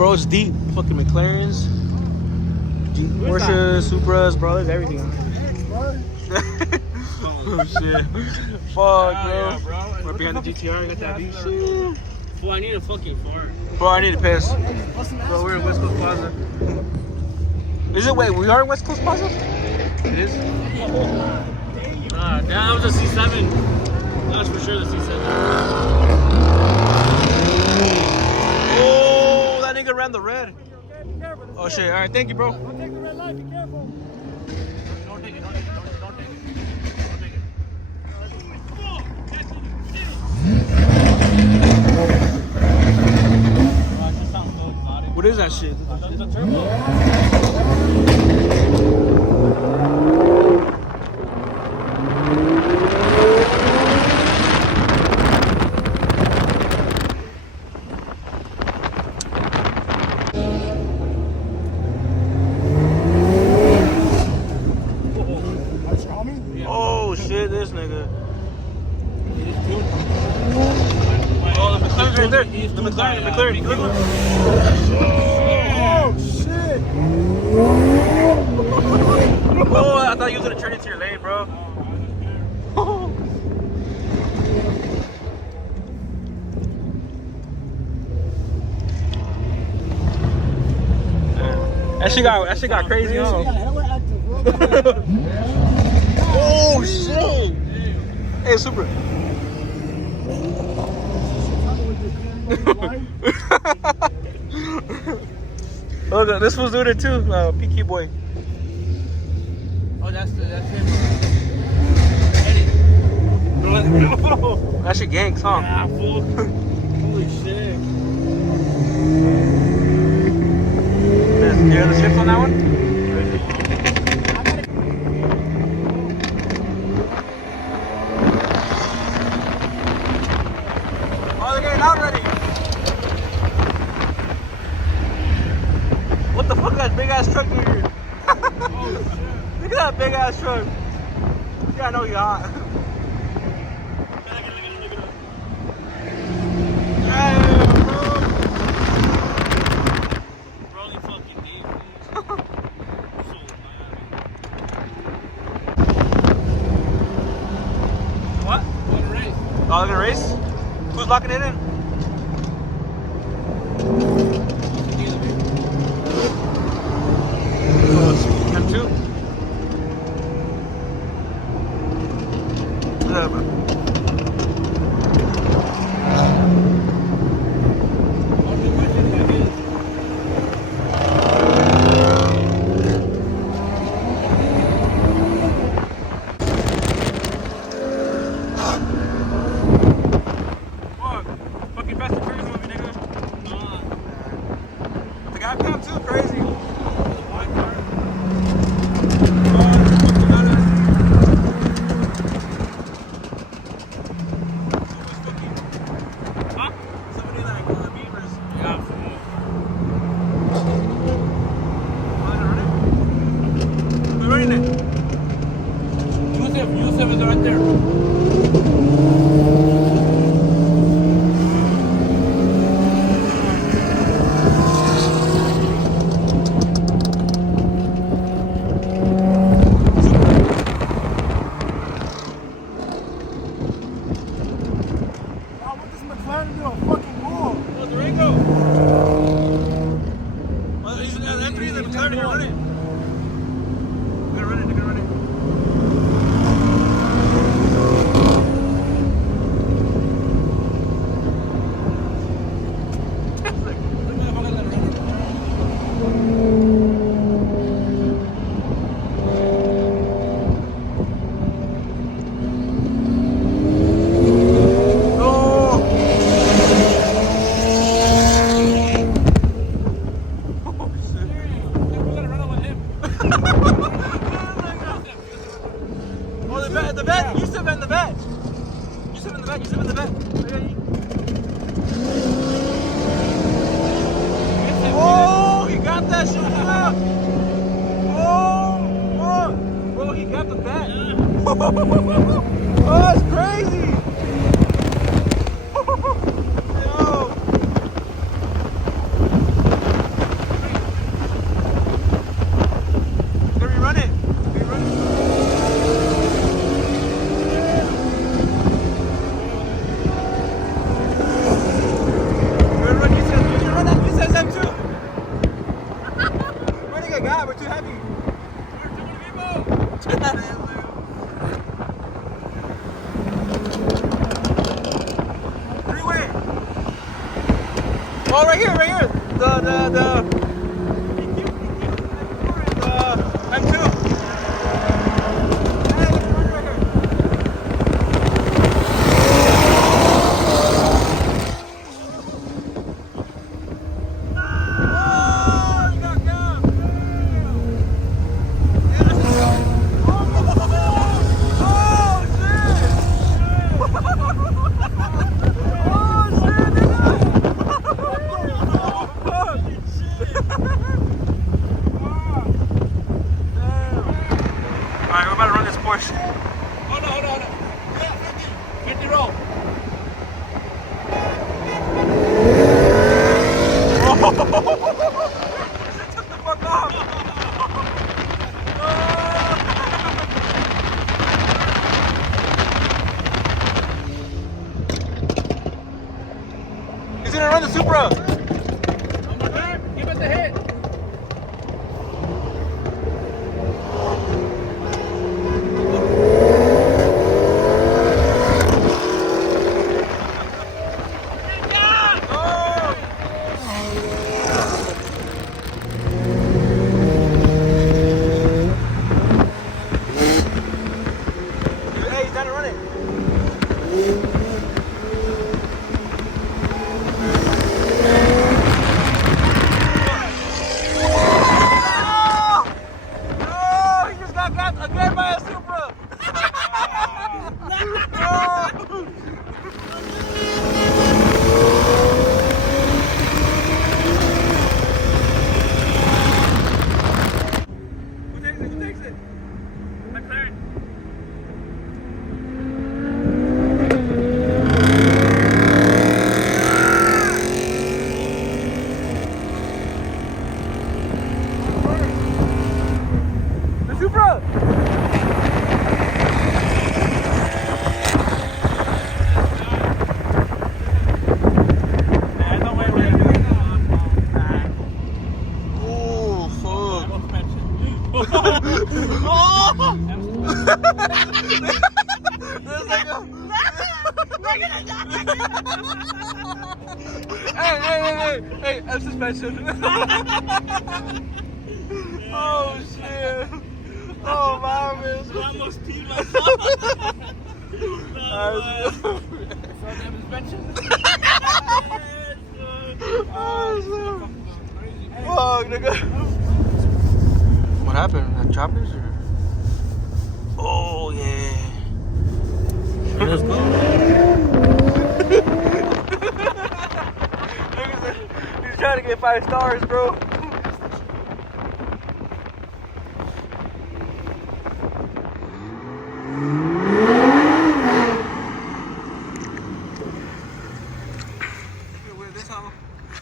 bro. It's deep. Fucking McLarens, Porsches, Supras, bro. There's everything on it. Oh shit. Fuck, bro. Yeah, bro. We're behind the GTR. Got that beat. Fool, I need a fucking fart. Bro, I need to piss. Bro, we're in West Coast Plaza. Is it? Wait, we are in West Coast Plaza? It is? That was a C7. That's for sure the C7. Oh, that nigga ran the red. Oh shit, alright, thank you, bro. Don't take the red light, be careful. Don't take it, don't take it, don't take it. Don't take it. What is that shit? It's a turbo. Oh shit, this nigga. Oh, the McLaren's right there. The McLaren. Look. Oh, shit. Oh, I thought you was gonna turn into your lane, bro. That shit got crazy, huh? Oh shit! Hey, Super. Look, this was doing it too, PK boy. Oh, that's him. Eddie. That shit gangs, huh? Yeah, fool. Holy shit. You hear the shift on that one? Oh, they're getting out already. What the fuck is that big ass truck over here? Look at that big ass truck. Yeah, I know you're hot. What? Oh, they're gonna race? Who's locking it in? M2? Yusuf is right there. McLaren do a fucking wall. Oh, Durango. Well, he's an M3, the McLaren, they're gonna run it. They're gonna run it, they're gonna run it. The vet, Yusuf and the vet. Yusuf and the vet, Yusuf and the vet. Oh, he got that shit up. Oh, bro, he got the vet. Oh, that's crazy. Yo. them too. What do you got? We're too heavy. Three-way. Oh, right here, right here. The M2. Alright, we're about to run this Porsche. Hold on. Yeah, 50 roll. Shut the fuck off! He's gonna run the Supra! One more time. Give it the hit. Hey, he's trying to run it. Oh, he just got again by a Supra. Oh. Who takes it? McLaren. The Supra! Oh, fuck. There's like a... Hey, I'm suspension. Oh, shit. Oh, my man. I almost peed myself. Fuck, nigga. What happened? Choppers or? Oh, yeah. Let's go. He's trying to get 5 stars, bro.